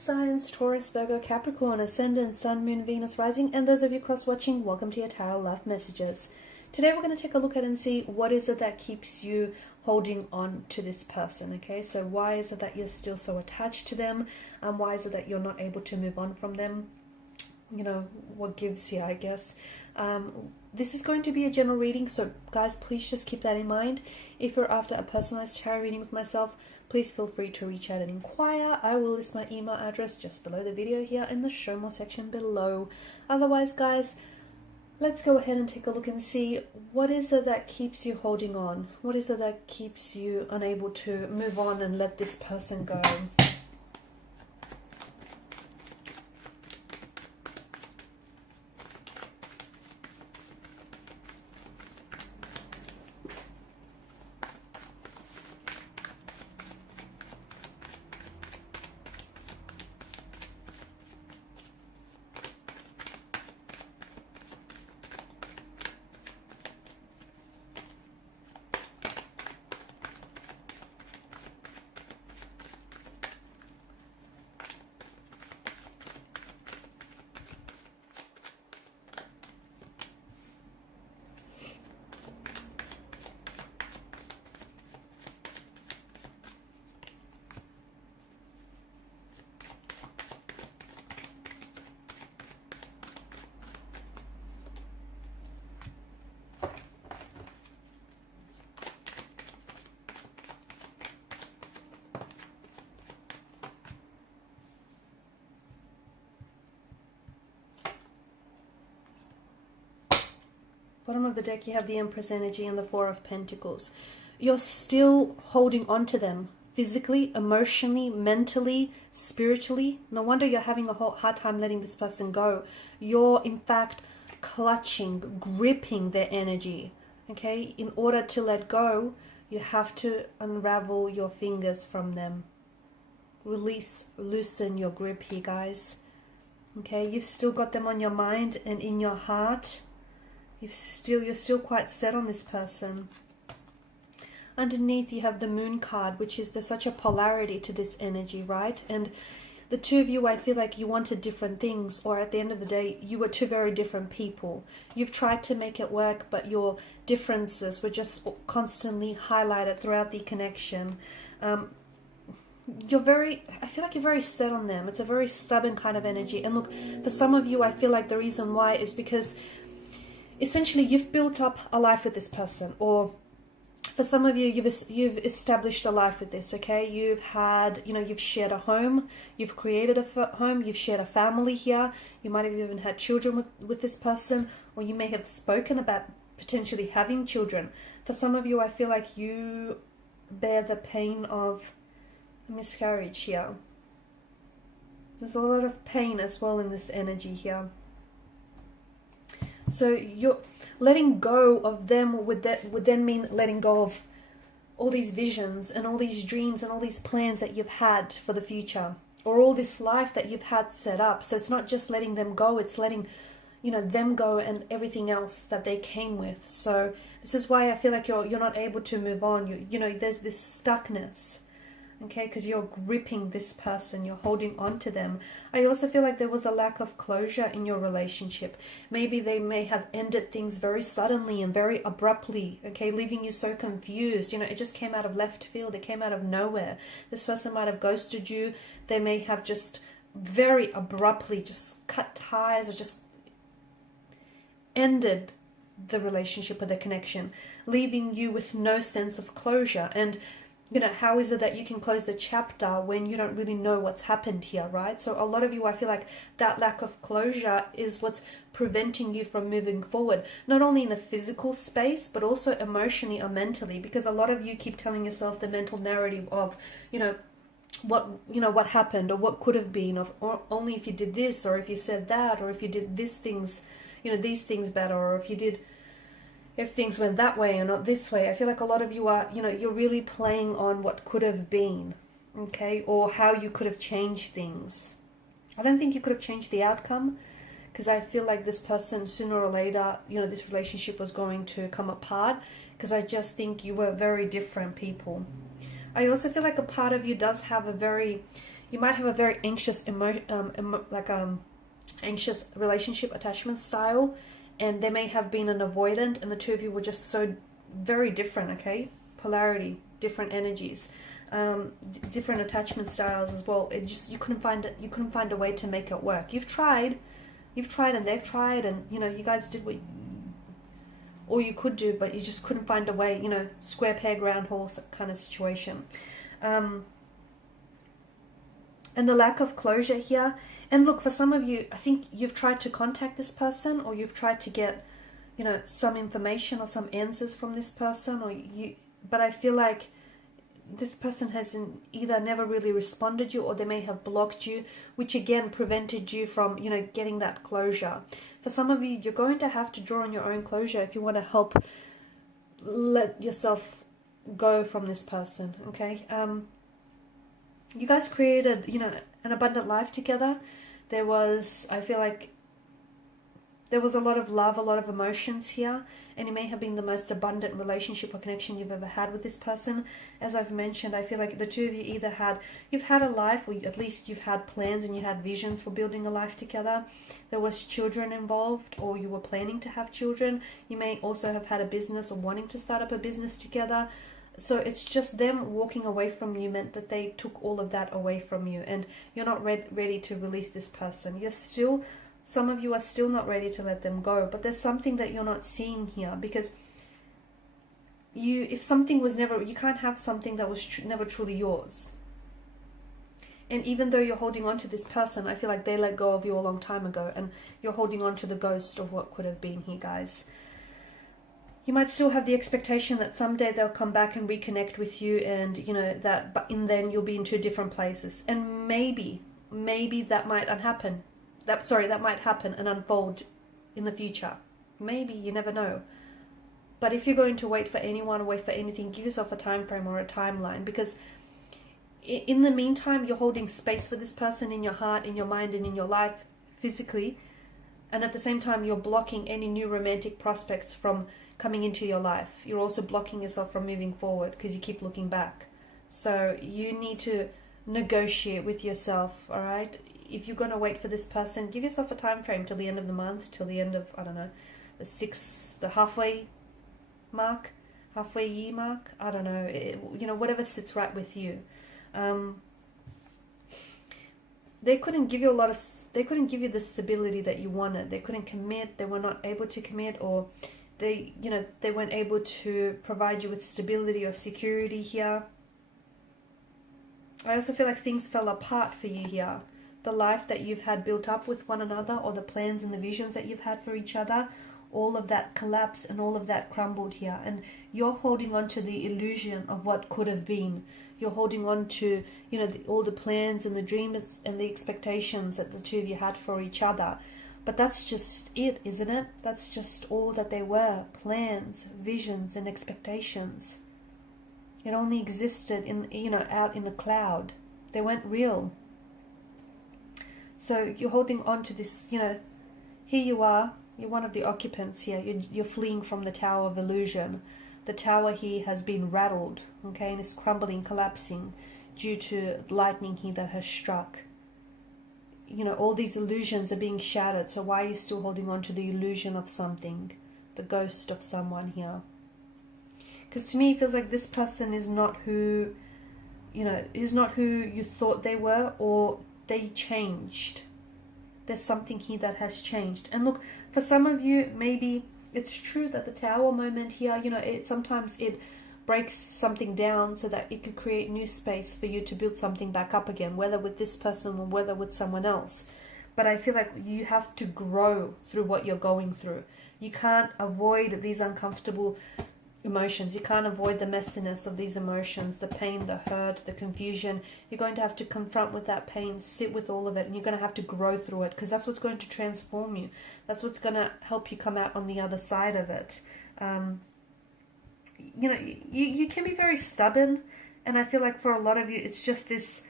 signs: Taurus, Virgo, Capricorn, Ascendant, Sun, Moon, Venus, Rising, and those of you cross-watching, welcome to your Tarot Love Messages. Today we're going to take a look at and see what is it that keeps you holding on to this person, okay? So why is it that you're still so attached to them? And why is it that you're not able to move on from them? You know, what gives here, I guess. This is going to be a general reading, so guys, please just keep that in mind. If you're after a personalized tarot reading with myself, please feel free to reach out and inquire. I will list my email address just below the video here in the show more section below. Otherwise, guys, let's go ahead and take a look and see what is it that keeps you holding on. What is it that keeps you unable to move on and let this person go? Bottom of the deck, you have the Empress energy and the Four of Pentacles. You're still holding on to them physically, emotionally, mentally, spiritually. No wonder you're having a hard time letting this person go. You're, in fact, clutching, gripping their energy. Okay? In order to let go, you have to unravel your fingers from them. Release, loosen your grip here, guys. Okay? You've still got them on your mind and in your heart. You're still quite set on this person. Underneath you have the Moon card, which is there's such a polarity to this energy, right? And the two of you, I feel like you wanted different things, or at the end of the day, you were two very different people. You've tried to make it work, but your differences were just constantly highlighted throughout the connection. I feel like you're very set on them. It's a very stubborn kind of energy. And look, for some of you, I feel like the reason why is because essentially you've built up a life with this person, or for some of you, you've established a life with this, okay? You've had, you've shared a home, you've created a home, you've shared a family here, you might have even had children with this person, or you may have spoken about potentially having children. For some of you, I feel like you bear the pain of a miscarriage here. There's a lot of pain as well in this energy here. So you're letting go of them would then mean letting go of all these visions and all these dreams and all these plans that you've had for the future, or all this life that you've had set up. So it's not just letting them go, it's letting them go and everything else that they came with. So this is why I feel like you're not able to move on. There's this stuckness. Okay, because you're gripping this person, you're holding on to them. I also feel like there was a lack of closure in your relationship. Maybe they may have ended things very suddenly and very abruptly, okay, leaving you so confused. It just came out of left field, it came out of nowhere. This person might have ghosted you. They may have just very abruptly just cut ties or just ended the relationship or the connection, leaving you with no sense of closure. And how is it that you can close the chapter when you don't really know what's happened here, right? So a lot of you, I feel like that lack of closure is what's preventing you from moving forward, not only in the physical space, but also emotionally or mentally, because a lot of you keep telling yourself the mental narrative of, what happened or what could have been, or only if you did this, or if you said that, or if you did these things better, or if things went that way and not this way. I feel like a lot of you are, you're really playing on what could have been, okay, or how you could have changed things. I don't think you could have changed the outcome, because I feel like this person, sooner or later, this relationship was going to come apart, because I just think you were very different people. I also feel like a part of you does have a very, you might have a very anxious anxious relationship attachment style, and there may have been an avoidant, and the two of you were just so very different. Okay, polarity, different energies, different attachment styles as well. It just, you couldn't find a way to make it work. You've tried, and they've tried, and you guys did what all you could do, but you just couldn't find a way. Square peg round hole kind of situation. And the lack of closure here. And look, for some of you, I think you've tried to contact this person, or you've tried to get, some information or some answers from this person, but I feel like this person has either never really responded you, or they may have blocked you, which again prevented you from, getting that closure. For some of you, you're going to have to draw on your own closure if you want to help let yourself go from this person, okay? You guys created, an abundant life together. I feel like there was a lot of love, a lot of emotions here, and it may have been the most abundant relationship or connection you've ever had with this person. As I've mentioned, I feel like the two of you you've had a life, or at least you've had plans and you had visions for building a life together. There was children involved, or you were planning to have children. You may also have had a business or wanting to start up a business together. So it's just them walking away from you meant that they took all of that away from you, and you're not ready to release this person. Some of you are still not ready to let them go, but there's something that you're not seeing here, because if something was never, you can't have something that was never truly yours. And even though you're holding on to this person, I feel like they let go of you a long time ago, and you're holding on to the ghost of what could have been here, guys. You might still have the expectation that someday they'll come back and reconnect with you, and but then you'll be in two different places, and maybe that might happen. That might happen and unfold in the future. Maybe, you never know. But if you're going to wait for anyone or wait for anything, give yourself a time frame or a timeline, because in the meantime, you're holding space for this person in your heart, in your mind, and in your life physically, and at the same time, you're blocking any new romantic prospects from coming into your life. You're also blocking yourself from moving forward because you keep looking back. So you need to negotiate with yourself, all right? If you're going to wait for this person, give yourself a time frame till the end of the month, till the end of, I don't know, the halfway year mark. I don't know, whatever sits right with you. They couldn't give you the stability that you wanted. They couldn't commit. They were not able to commit, or they weren't able to provide you with stability or security here. I also feel like things fell apart for you here. The life that you've had built up with one another, or the plans and the visions that you've had for each other, all of that collapsed and all of that crumbled here. And you're holding on to the illusion of what could have been. You're holding on to, all the plans and the dreams and the expectations that the two of you had for each other. But that's just it, isn't it? That's just all that they were. Plans, visions, and expectations. It only existed out in the cloud. They weren't real. So you're holding on to this, here you are. You're one of the occupants here. You're fleeing from the Tower of Illusion. The tower here has been rattled, okay, and is crumbling, collapsing due to lightning here that has struck. All these illusions are being shattered. So why are you still holding on to the illusion of something? The ghost of someone here. Because to me, it feels like this person is not who you thought they were, or they changed. There's something here that has changed. And look, for some of you, maybe it's true that the tower moment here, sometimes it breaks something down so that it could create new space for you to build something back up again, whether with this person or whether with someone else. But I feel like you have to grow through what you're going through. You can't avoid these uncomfortable emotions. You can't avoid the messiness of these emotions, the pain, the hurt, the confusion. You're going to have to confront with that pain, sit with all of it, and you're going to have to grow through it, because that's what's going to transform you. That's what's going to help you come out on the other side of it. You can be very stubborn, and I feel like for a lot of you, it's just this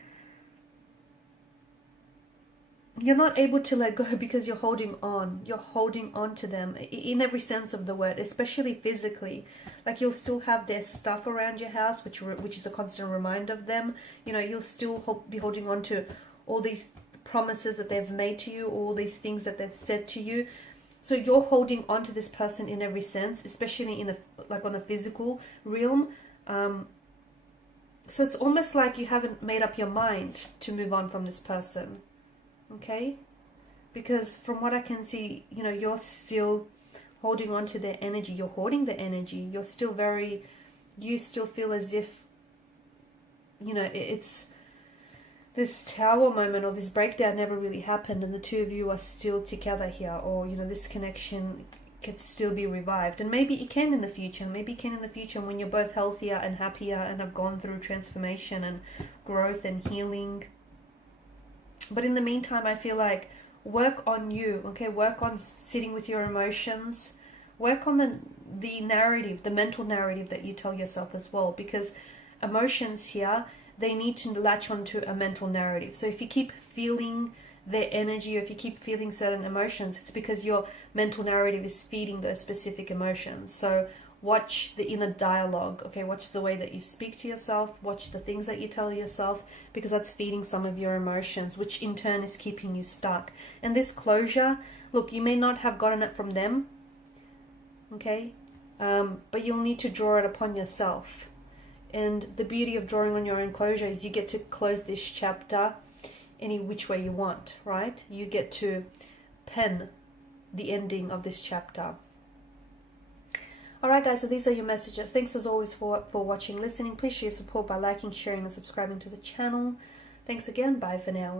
you're not able to let go because you're holding on. You're holding on to them in every sense of the word, especially physically. Like, you'll still have their stuff around your house, which is a constant reminder of them. You know, you'll still be holding on to all these promises that they've made to you, all these things that they've said to you. So you're holding on to this person in every sense, especially in on a physical realm. So it's almost like you haven't made up your mind to move on from this person. Okay? Because from what I can see, you know, you're still holding on to their energy. You're hoarding the energy. You're still you still feel as if, you know, it's this tower moment or this breakdown never really happened, and the two of you are still together here, or, you know, this connection could still be revived. And maybe it can in the future. Maybe it can in the future when you're both healthier and happier and have gone through transformation and growth and healing. But in the meantime, I feel like work on you, okay? Work on sitting with your emotions. Work on the narrative, the mental narrative that you tell yourself as well, because emotions here, they need to latch onto a mental narrative. So if you keep feeling their energy, or if you keep feeling certain emotions, it's because your mental narrative is feeding those specific emotions. So watch the inner dialogue, okay? Watch the way that you speak to yourself, watch the things that you tell yourself, because that's feeding some of your emotions, which in turn is keeping you stuck. And this closure, look, you may not have gotten it from them, okay? But you'll need to draw it upon yourself. And the beauty of drawing on your own closure is you get to close this chapter any which way you want, right? You get to pen the ending of this chapter. Alright guys, so these are your messages. Thanks as always for watching, listening. Please show your support by liking, sharing and subscribing to the channel. Thanks again. Bye for now.